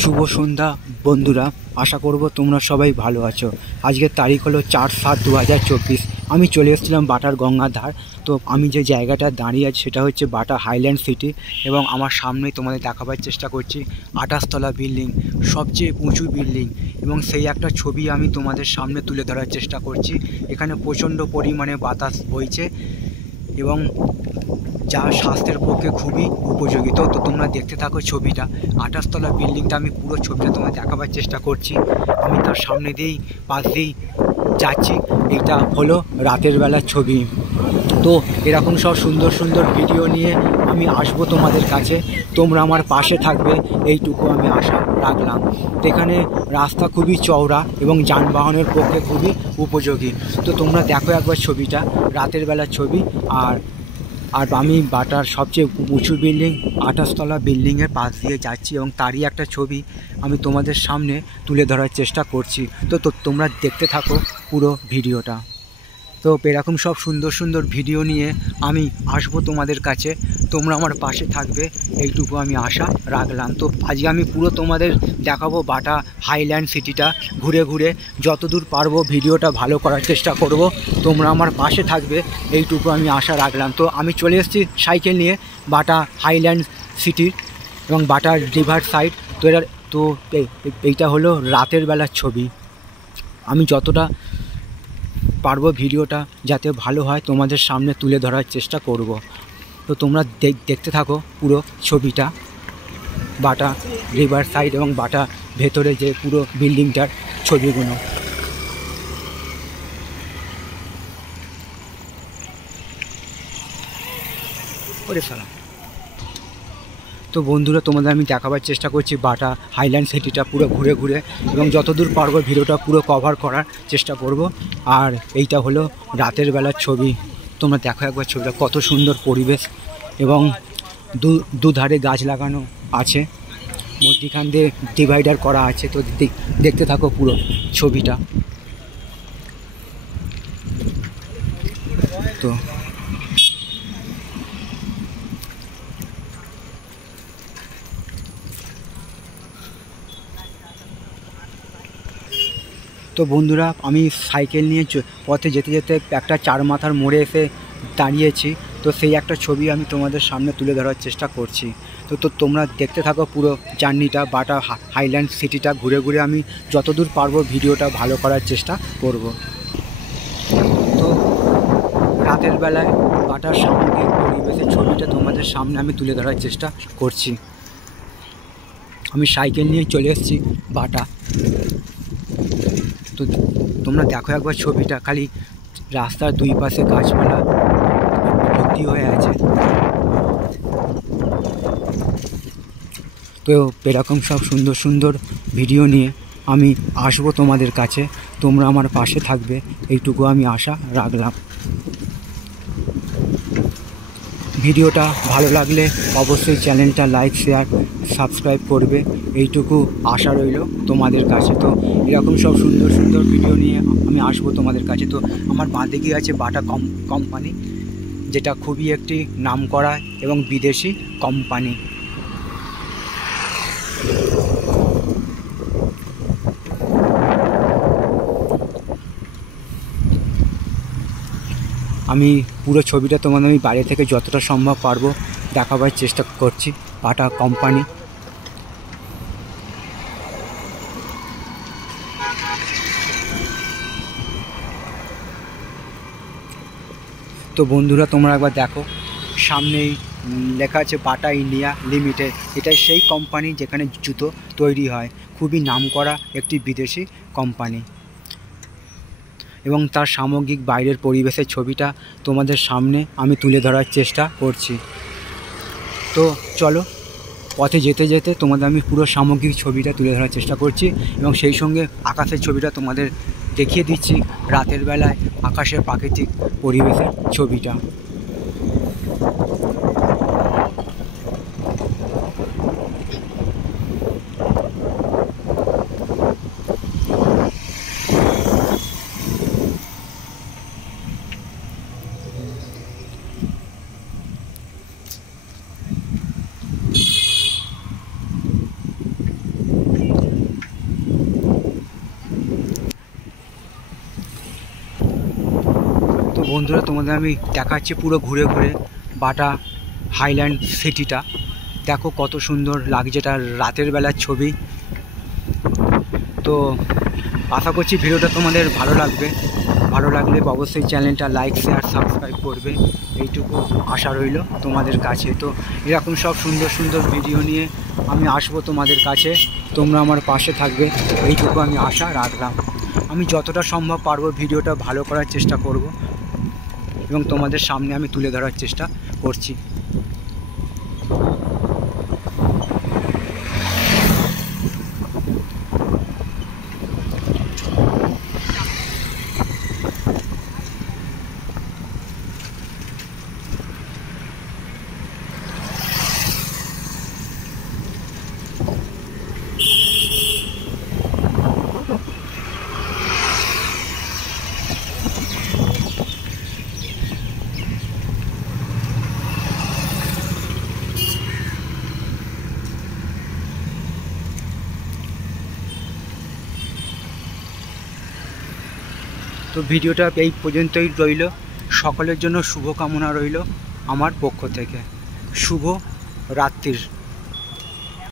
শুভ সন্ধ্যা বন্ধুরা, আশা করব তোমরা সবাই ভালো আছো। আজকের তারিখ হলো 4/7/2024। আমি চলে এসেছিলাম বাটার গঙ্গার ধার। তো আমি যে জায়গাটা দাঁড়িয়ে আছি সেটা হচ্ছে বাটা হাইল্যান্ড সিটি, এবং আমার সামনেই তোমাদের দেখাবার চেষ্টা করছি 28 তলা বিল্ডিং, সবচেয়ে উঁচু বিল্ডিং, এবং সেই একটা ছবি আমি তোমাদের সামনে তুলে ধরার চেষ্টা করছি। এখানে প্রচণ্ড পরিমাণে বাতাস বইছে এবং যা স্বাস্থ্যের পক্ষে খুবই উপযোগী। তো তোমরা দেখতে থাকো ছবিটা। 28 তলা বিল্ডিংটা আমি পুরো ছবিটা তোমাদের দেখাবার চেষ্টা করছি। আমি তার সামনে দিয়েই পাশ দিয়েই যাচ্ছি। এটা হলো রাতের বেলার ছবি। তো এরকম সব সুন্দর সুন্দর ভিডিও নিয়ে আমি আসবো তোমাদের কাছে, তোমরা আমার পাশে থাকবে, এইটুকু আমি আশা রাখলাম। তো এখানে রাস্তা খুবই চওড়া এবং যানবাহনের পক্ষে খুবই উপযোগী। তো তোমরা দেখো একবার ছবিটা, রাতের বেলার ছবি। আর আমি বাটার সবচেয়ে উঁচু বিল্ডিং 28 তলা বিল্ডিংয়ের পাশ দিয়ে যাচ্ছি, এবং তারই একটা ছবি আমি তোমাদের সামনে তুলে ধরার চেষ্টা করছি। তো তোমরা দেখতে থাকো পুরো ভিডিওটা। তো এরকম সব সুন্দর সুন্দর ভিডিও নিয়ে আমি আসবো তোমাদের কাছে, তোমরা আমার পাশে থাকবে, এইটুকু আমি আশা রাখলাম। তো আজকে আমি পুরো তোমাদের দেখাবো বাটা হাইল্যান্ড সিটিটা ঘুরে ঘুরে, যতদূর পারবো ভিডিওটা ভালো করার চেষ্টা করব। তোমরা আমার পাশে থাকবে, এইটুকু আমি আশা রাখলাম। তো আমি চলে এসেছি সাইকেল নিয়ে বাটা হাইল্যান্ড সিটির এবং বাটা রিভার সাইড। তো এইটা হলো রাতের বেলার ছবি। আমি যতটা পারবো ভিডিওটা যাতে ভালো হয় তোমাদের সামনে তুলে ধরার চেষ্টা করব। তো তোমরা দেখতে থাকো পুরো ছবিটা, বাটা রিভার সাইড এবং বাটা ভেতরে যে পুরো বিল্ডিংটার ছবিগুলো। তো বন্ধুরা, তোমাদের আমি দেখাবার চেষ্টা করছি বাটা হাইল্যান্ড সিটিটা পুরো ঘুরে ঘুরে, এবং যতদূর পারবো ভিডিওটা পুরো কভার করার চেষ্টা করব। আর এইটা হলো রাতের বেলার ছবি। তোমরা দেখো একবার ছবিটা, কত সুন্দর পরিবেশ, এবং দুধারে গাছ লাগানো আছে, মধ্যিখান দিয়ে ডিভাইডার করা আছে। তো দেখতে থাকো পুরো ছবিটা। তো বন্ধুরা, আমি সাইকেল নিয়ে পথে যেতে যেতে একটা চার মাথার মোড়ে এসে দাঁড়িয়েছি। তো সেই একটা ছবি আমি তোমাদের সামনে তুলে ধরার চেষ্টা করছি। তো তোমরা দেখতে থাকো পুরো জার্নিটা, বাটা হাইল্যান্ড সিটিটা ঘুরে ঘুরে আমি যতদূর পারবো ভিডিওটা ভালো করার চেষ্টা করব। তো রাতের বেলায় বাটার সামগ্রিক পরিবেশের ছবিটা তোমাদের সামনে আমি তুলে ধরার চেষ্টা করছি। আমি সাইকেল নিয়ে চলে এসেছি বাটা। তো তোমরা দেখো একবার ছবিটা, খালি রাস্তার দুই পাশে গাছপালা ভর্তি হয়ে আছে। তো এরকম সব সুন্দর সুন্দর ভিডিও নিয়ে আমি আসবো তোমাদের কাছে, তোমরা আমার পাশে থাকবে, এইটুকু আমি আশা রাখলাম। ভিডিওটা ভালো লাগলে অবশ্যই চ্যানেলটা লাইক শেয়ার সাবস্ক্রাইব করবে, এইটুকু আশা রইল তোমাদের কাছে। তো এরকম সব সুন্দর সুন্দর ভিডিও নিয়ে আমি আসবো তোমাদের কাছে। তো আমার বাঁদিকে আছে বাটা কোম্পানি, যেটা খুবই একটি নামকরা এবং বিদেশি কোম্পানি। আমি পুরো ছবিটা তোমাদের আমি বাইরে থেকে যতটা সম্ভব পারবো দেখাবার চেষ্টা করছি, বাটা কোম্পানি। তো বন্ধুরা, তোমরা একবার দেখো, সামনেই লেখা আছে বাটা ইন্ডিয়া লিমিটেড। এটাই সেই কোম্পানি যেখানে জুতো তৈরি হয়, খুবই নামকরা একটি বিদেশি কোম্পানি। এবং তার সামগ্রিক বাইরের পরিবেশের ছবিটা তোমাদের সামনে আমি তুলে ধরার চেষ্টা করছি। তো চলো, পথে যেতে যেতে তোমাদের আমি পুরো সামগ্রিক ছবিটা তুলে ধরার চেষ্টা করছি, এবং সেই সঙ্গে আকাশের ছবিটা তোমাদের দেখিয়ে দিচ্ছি, রাতের বেলায় আকাশের প্রাকৃতিক পরিবেশের ছবিটা। বন্ধুরা তোমাদের আমি দেখাচ্ছি পুরো ঘুরে ঘুরে বাটা হাইল্যান্ড সিটিটা। দেখো কত সুন্দর লাগছে, এটা রাতের বেলার ছবি। তো আশা করছি ভিডিওটা তোমাদের ভালো লাগবে। ভালো লাগলে অবশ্যই চ্যানেলটা লাইক শেয়ার সাবস্ক্রাইব করবে, এইটুকু আশা রইল তোমাদের কাছে। তো এরকম সব সুন্দর সুন্দর ভিডিও নিয়ে আমি আসবো তোমাদের কাছে, তোমরা আমার পাশে থাকবে, এইটুকু আমি আশা রাখলাম। আমি যতটা সম্ভব পারবো ভিডিওটা ভালো করার চেষ্টা করব এবং তোমাদের সামনে আমি তুলে ধরার চেষ্টা করছি। তো ভিডিওটা এই পর্যন্তই রইল। সকলের জন্য শুভকামনা রইল আমার পক্ষ থেকে। শুভ রাত্রির।